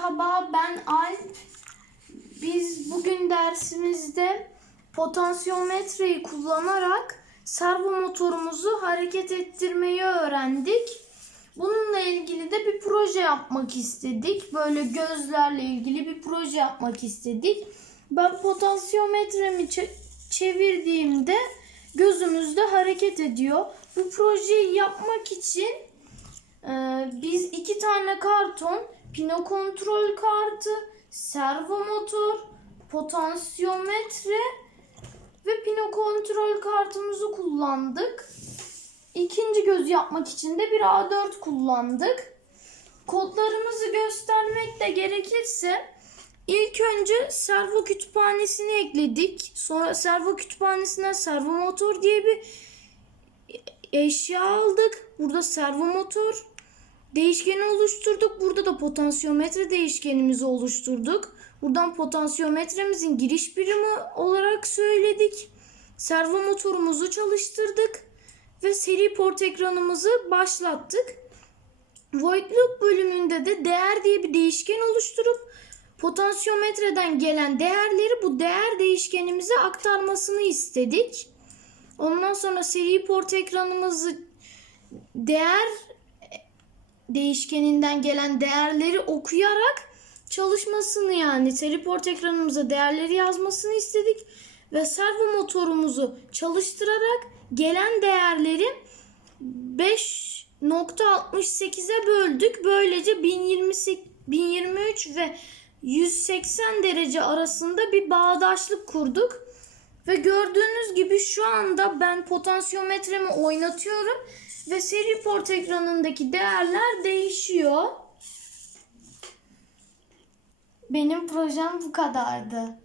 Merhaba ben Alp. Biz bugün dersimizde potansiyometreyi kullanarak servo motorumuzu hareket ettirmeyi öğrendik. Bununla ilgili de bir proje yapmak istedik. Böyle gözlerle ilgili bir proje yapmak istedik. Ben potansiyometremi çe- çevirdiğimde gözümüzde hareket ediyor. Bu projeyi yapmak için ee, biz iki tane karton, pino kontrol kartı, servo motor, potansiyometre ve pino kontrol kartımızı kullandık. İkinci göz yapmak için de bir A4 kullandık. Kodlarımızı göstermek de gerekirse ilk önce servo kütüphanesini ekledik. Sonra servo kütüphanesinden servo motor diye bir eşya aldık. Burada servo motor değişkeni oluşturduk. Burada da potansiyometre değişkenimizi oluşturduk. Buradan potansiyometremizin giriş birimi olarak söyledik. Servo motorumuzu çalıştırdık ve seri port ekranımızı başlattık. Void loop bölümünde de değer diye bir değişken oluşturup potansiyometreden gelen değerleri bu değer değişkenimize aktarmasını istedik. Ondan sonra seri port ekranımızı değer değişkeninden gelen değerleri okuyarak çalışmasını yani seri port ekranımıza değerleri yazmasını istedik ve servo motorumuzu çalıştırarak gelen değerleri 5.68'e böldük. Böylece 1028, 1023 ve 180 derece arasında bir bağdaşlık kurduk. Ve gördüğünüz gibi şu anda ben potansiyometremi oynatıyorum ve seri port ekranındaki değerler değişiyor. Benim projem bu kadardı.